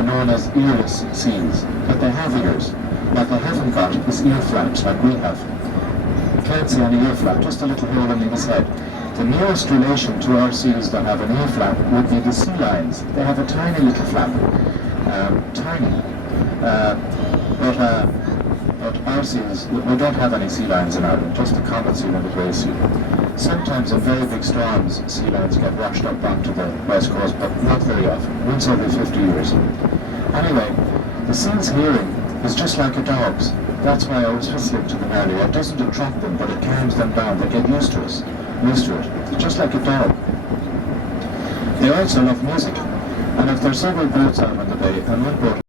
are known as earless seals, but they have ears. What they haven't got is ear flaps like we have. You can't see any ear flap, just a little hole in his head. The nearest relation to our seals that have an ear flap would be the sea lions. They have a tiny little flap, tiny. But our seals, we don't have any sea lions in Ireland, just the common seal and the grey seal. Sometimes in very big storms, sea lions get washed up onto the west coast, but not very often, once every 50 years. Anyway, the seal's hearing is just like a dog's. That's why I was whistling to them earlier. It doesn't attract them, but it calms them down. They get used to it. It's just like a dog. They also love music. And if there's several boats out on the bay, and one boat